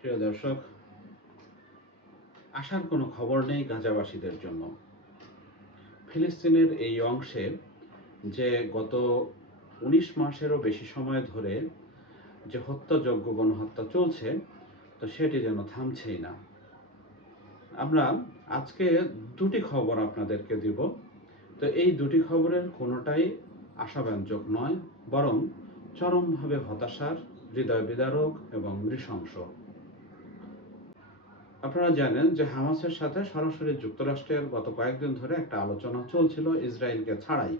প্রিয় দর্শক, আসার কোনো খবর নেই গাজাবাসীদের জন্য। ফিলিস্তিনের এই অংশে যে গত উনিশ মাসেরও বেশি সময় ধরে যে হত্যাযজ্ঞ, গণহত্যা চলছে, তো সেটি যেন থামছেই না। আমরা আজকে দুটি খবর আপনাদেরকে দিব। তো এই দুটি খবরের কোনোটাই আশাব্যঞ্জক নয়, বরং চরমভাবে হতাশার, হৃদয় বিদারক এবং নৃশংস। আপনারা জানেন যে হামাসের সাথে সরাসরি যুক্তরাষ্ট্রের গত কয়েকদিন ধরে একটা আলোচনা চলছিল ইসরায়েলকে ছাড়াই।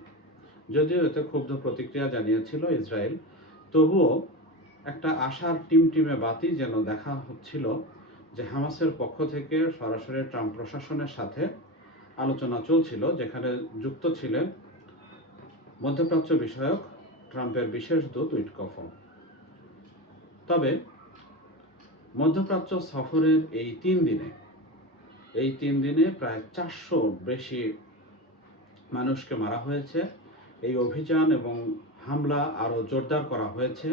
যদিও এতে ক্ষুব্ধ প্রতিক্রিয়া জানিয়েছিল ইসরায়েল, তবুও একটা আশার টিম টিমে বাতি যেন দেখা হচ্ছিল যে হামাসের পক্ষ থেকে সরাসরি ট্রাম্প প্রশাসনের সাথে আলোচনা চলছিল, যেখানে যুক্ত ছিলেন মধ্যপ্রাচ্য বিষয়ক ট্রাম্পের বিশেষ দূত উইটকফ। তবে মধ্যপ্রাচ্য সফরের এই তিন দিনে, এই তিন দিনে প্রায় চারশো বেশি মানুষকে মারা হয়েছে। এই অভিযান এবং হামলা আরও জোরদার করা হয়েছে।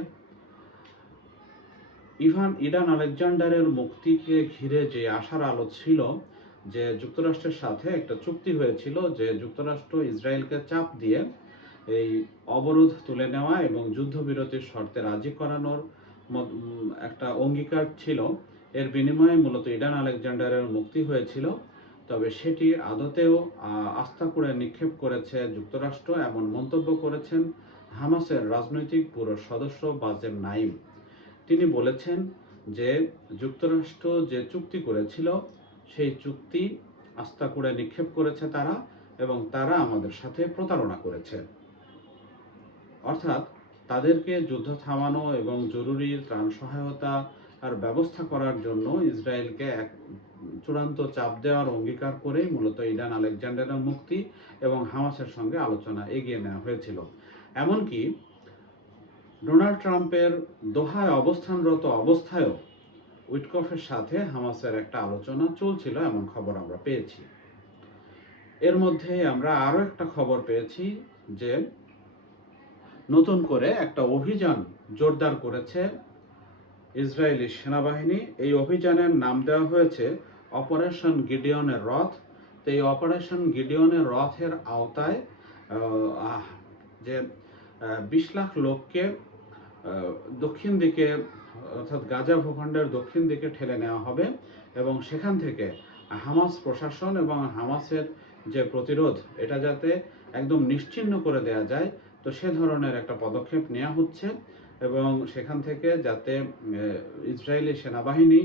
ইভান ইডান আলেকজান্ডারের মুক্তিকে ঘিরে যে আশার আলো ছিল, যে যুক্তরাষ্ট্রের সাথে একটা চুক্তি হয়েছিল, যে যুক্তরাষ্ট্র ইসরায়েলকে চাপ দিয়ে এই অবরোধ তুলে নেওয়া এবং যুদ্ধবিরতির শর্তে রাজি করানোর একটা অঙ্গীকার ছিল। এর বিনিময়ে মূলত ইডান আলেকজান্ডারের মুক্তি হয়েছিল। তবে সেটি আদতেও আস্থা করে নিক্ষেপ করেছে যুক্তরাষ্ট্র, এমন মন্তব্য করেছেন হামাসের রাজনৈতিক পুরো সদস্য বাজেম নাইম তিনি বলেছেন যে, যুক্তরাষ্ট্র যে চুক্তি করেছিল, সেই চুক্তি আস্থা করে নিক্ষেপ করেছে তারা এবং তারা আমাদের সাথে প্রতারণা করেছে। অর্থাৎ তাদেরকে যুদ্ধ থামানো এবং জরুরি ত্রাণ সহায়তা আর ব্যবস্থা করার জন্য ইসরায়েলকে এক চূড়ান্ত চাপ দেওয়ার অঙ্গীকার করেই মূলত ইডান আলেকজান্ডারের মুক্তি এবং হামাসের সঙ্গে আলোচনা এগিয়ে নেওয়া হয়েছিল। এমনকি ডোনাল্ড ট্রাম্পের দোহায় অবস্থানরত অবস্থায়ও উইটকফের সাথে হামাসের একটা আলোচনা চলছিল এমন খবর আমরা পেয়েছি। এর মধ্যে আমরা আরও একটা খবর পেয়েছি যে নতুন করে একটা অভিযান জোরদার করেছে ইসরায়েলি সেনাবাহিনী এই অভিযানের নাম দেওয়া হয়েছে অপারেশন গিডিয়নের রথ। তো এই অপারেশন গিডিয়নের রথের আওতায় যে বিশ লাখ লোককে দক্ষিণ দিকে, অর্থাৎ গাজা ভূখণ্ডের দক্ষিণ দিকে ঠেলে নেওয়া হবে এবং সেখান থেকে হামাস প্রশাসন এবং হামাসের যে প্রতিরোধ, এটা যাতে একদম নিশ্চিহ্ন করে দেয়া যায়। তো সে ধরনের একটা পদক্ষেপ নেওয়া হচ্ছে। এবং সেখান থেকে যাতে ইসরায়েলি সেনাবাহিনী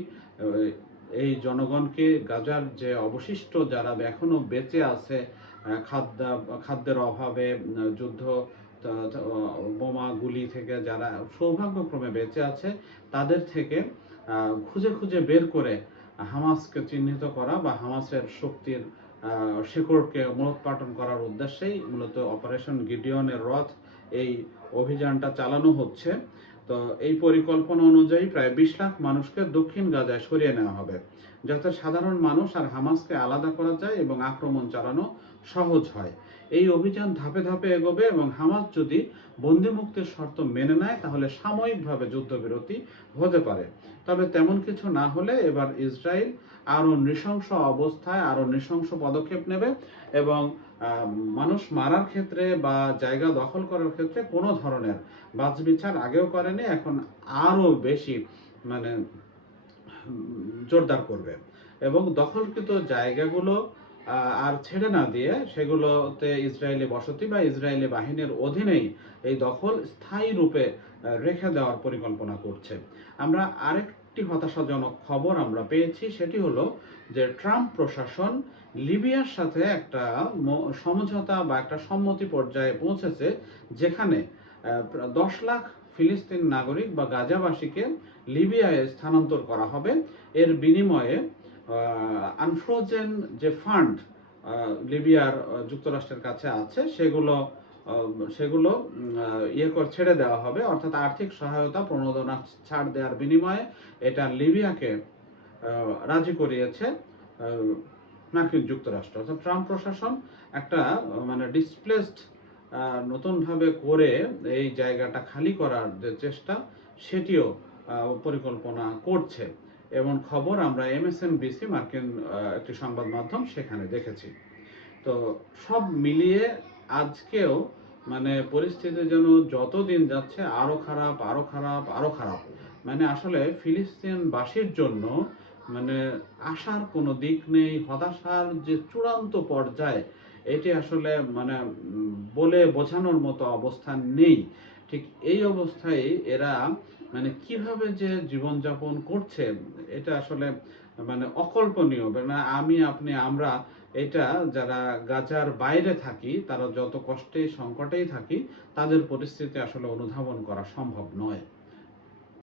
এই জনগণকে গাজার যে অবশিষ্ট যারা এখনও বেঁচে আছে খাদ্য, খাদ্যের অভাবে যুদ্ধ বোমা গুলি থেকে যারা সৌভাগ্যক্রমে বেঁচে আছে, তাদের থেকে খুঁজে খুঁজে বের করে হামাসকে চিহ্নিত করা বা হামাসের শক্তির শেকড়কে মূলোৎপাটন করার উদ্দেশ্যেই মূলত অপারেশন গিডিয়নের রথ এই অভিযানটা চালানো হচ্ছে। তো এই পরিকল্পনা অনুযায়ী প্রায় বিশ লাখ মানুষকে দক্ষিণ গাজায় সরিয়ে নেওয়া হবে, যাতে সাধারণ মানুষ আর হামাসকে আলাদা করা যায় এবং আক্রমণ চালানো সহজ হয়। এই অভিযান ধাপে ধাপে এগোবে এবং হামাস যদি বন্দিমুক্তির শর্ত মেনে নেয়, তাহলে সাময়িকভাবে যুদ্ধবিরতি হতে পারে। তবে তেমন কিছু না হলে এবার ইসরায়েল আরও নৃশংস অবস্থায়, আরও নৃশংস পদক্ষেপ নেবে এবং মানুষ মারার ক্ষেত্রে বা জায়গা দখল করার ক্ষেত্রে কোনো ধরনের বাছবিচার আগেও করেনি, এখন আরও বেশি মানে জোরদার করবে। এবং দখলকৃত জায়গাগুলো আর ছেড়ে না দিয়ে সেগুলোতে ইসরায়েলি বসতি বা ইসরায়েলি বাহিনীর অধীনেই এই দখল স্থায়ী রূপে রেখে দেওয়ার পরিকল্পনা করছে। আমরা আরেকটি হতাশাজনক খবর আমরা পেয়েছি, সেটি হলো যে ট্রাম্প প্রশাসন লিবিয়ার সাথে একটা সমঝোতা বা একটা সম্মতি পর্যায়ে পৌঁছেছে, যেখানে দশ লাখ ফিলিস্তিন নাগরিক বা গাজাবাসীকে লিবিয়ায় স্থানান্তর করা হবে। এর বিনিময়ে আনফ্রোজেন যে ফান্ড লিবিয়ার যুক্তরাষ্ট্রের কাছে আছে, সেগুলো সেগুলো ইয়ে করে, ছেড়ে দেওয়া হবে। অর্থাৎ আর্থিক সহায়তা প্রণোদনা ছাড় দেওয়ার বিনিময়ে এটা লিবিয়াকে রাজি করিয়েছে মার্কিন যুক্তরাষ্ট্র। অর্থাৎ ট্রাম্প প্রশাসন একটা মানে ডিসপ্লেসড নতুনভাবে করে এই জায়গাটা খালি করার যে চেষ্টা, সেটিও পরিকল্পনা করছে। এমন খবর আমরা এমএসএনবিসি, মার্কিন একটি সংবাদ মাধ্যম সেখানে দেখেছি। তো সব মিলিয়ে আজকেও মানে পরিস্থিতি যেন যত দিন যাচ্ছে আরও খারাপ, আরও খারাপ আরও খারাপ। মানে আসলে ফিলিস্তিনবাসীর জন্য মানে আশার কোনো দিক নেই, হতাশার যে চূড়ান্ত পর্যায়ে এটি আসলে মানে বলে বোঝানোর মতো অবস্থান নেই। ঠিক এই অবস্থায় এরা মানে কীভাবে যে জীবনযাপন করছে, এটা আসলে মানে অকল্পনীয়। মানে আমি, আপনি, আমরা এটা যারা গাজার বাইরে থাকি, তারা যত কষ্টে সংকটেই থাকি, তাদের পরিস্থিতি আসলে অনুধাবন করা সম্ভব নয়।